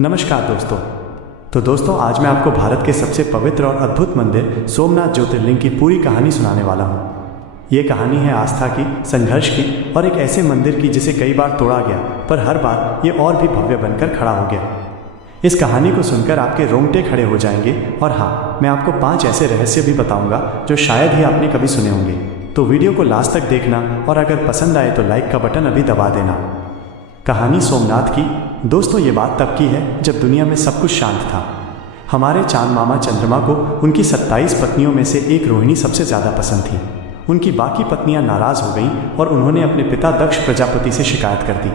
नमस्कार दोस्तों। तो दोस्तों आज मैं आपको भारत के सबसे पवित्र और अद्भुत मंदिर सोमनाथ ज्योतिर्लिंग की पूरी कहानी सुनाने वाला हूँ। ये कहानी है आस्था की, संघर्ष की और एक ऐसे मंदिर की जिसे कई बार तोड़ा गया पर हर बार ये और भी भव्य बनकर खड़ा हो गया। इस कहानी को सुनकर आपके रोंगटे खड़े हो जाएंगे और हाँ, मैं आपको 5 ऐसे रहस्य भी बताऊंगा जो शायद ही आपने कभी सुने होंगे। तो वीडियो को लास्ट तक देखना और अगर पसंद आए तो लाइक का बटन अभी दबा देना। कहानी सोमनाथ की। दोस्तों ये बात तब की है जब दुनिया में सब कुछ शांत था। हमारे चांद मामा चंद्रमा को उनकी 27 पत्नियों में से एक रोहिणी सबसे ज़्यादा पसंद थी। उनकी बाकी पत्नियां नाराज़ हो गईं और उन्होंने अपने पिता दक्ष प्रजापति से शिकायत कर दी।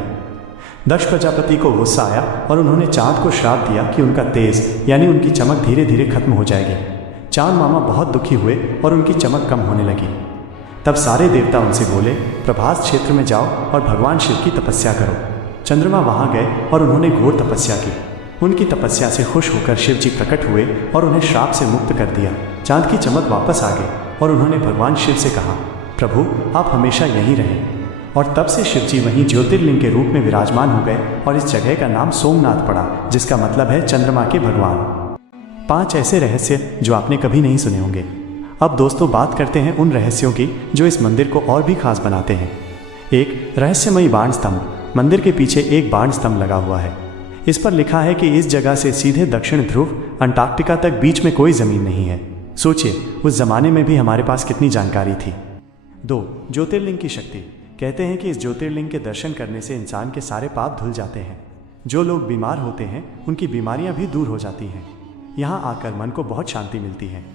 दक्ष प्रजापति को गुस्सा आया और उन्होंने चांद को श्राप दिया कि उनका तेज यानी उनकी चमक धीरे धीरे खत्म हो जाएगी। चांद मामा बहुत दुखी हुए और उनकी चमक कम होने लगी। तब सारे देवता उनसे बोले, प्रभास क्षेत्र में जाओ और भगवान शिव की तपस्या करो। चंद्रमा वहां गए और उन्होंने घोर तपस्या की। उनकी तपस्या से खुश होकर शिव जी प्रकट हुए और उन्हें श्राप से मुक्त कर दिया। चांद की चमक वापस आ गई और उन्होंने भगवान शिव से कहा, प्रभु आप हमेशा यहीं रहें। और तब से शिव जी वहीं ज्योतिर्लिंग के रूप में विराजमान हो गए और इस जगह का नाम सोमनाथ पड़ा, जिसका मतलब है चंद्रमा के भगवान। 5 ऐसे रहस्य जो आपने कभी नहीं सुने होंगे। अब दोस्तों बात करते हैं उन रहस्यों की जो इस मंदिर को और भी खास बनाते हैं। 1 रहस्यमयी बाण स्तंभ। मंदिर के पीछे एक बाण स्तंभ लगा हुआ है। इस पर लिखा है कि इस जगह से सीधे दक्षिण ध्रुव अंटार्कटिका तक बीच में कोई ज़मीन नहीं है। सोचिए उस ज़माने में भी हमारे पास कितनी जानकारी थी। 2 ज्योतिर्लिंग की शक्ति। कहते हैं कि इस ज्योतिर्लिंग के दर्शन करने से इंसान के सारे पाप धुल जाते हैं। जो लोग बीमार होते हैं उनकी बीमारियां भी दूर हो जाती हैं। यहाँ आकर मन को बहुत शांति मिलती है।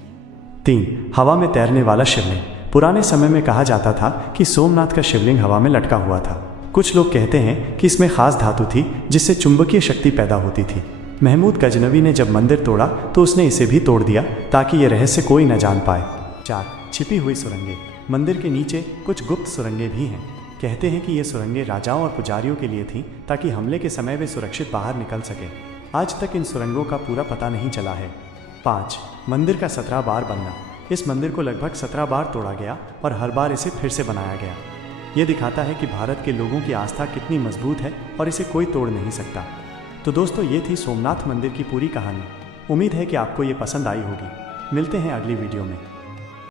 3 हवा में तैरने वाला शिवलिंग। पुराने समय में कहा जाता था कि सोमनाथ का शिवलिंग हवा में लटका हुआ था। कुछ लोग कहते हैं कि इसमें खास धातु थी जिससे चुंबकीय शक्ति पैदा होती थी। महमूद गजनवी ने जब मंदिर तोड़ा तो उसने इसे भी तोड़ दिया ताकि ये रहस्य कोई न जान पाए। 4 छिपी हुई सुरंगें। मंदिर के नीचे कुछ गुप्त सुरंगें भी हैं। कहते हैं कि ये सुरंगें राजाओं और पुजारियों के लिए थीं ताकि हमले के समय वे सुरक्षित बाहर निकल सकें। आज तक इन सुरंगों का पूरा पता नहीं चला है। 5 मंदिर का 17 बार बनना। इस मंदिर को लगभग 17 बार तोड़ा गया और हर बार इसे फिर से बनाया गया। ये दिखाता है कि भारत के लोगों की आस्था कितनी मजबूत है और इसे कोई तोड़ नहीं सकता। तो दोस्तों ये थी सोमनाथ मंदिर की पूरी कहानी। उम्मीद है कि आपको ये पसंद आई होगी। मिलते हैं अगली वीडियो में।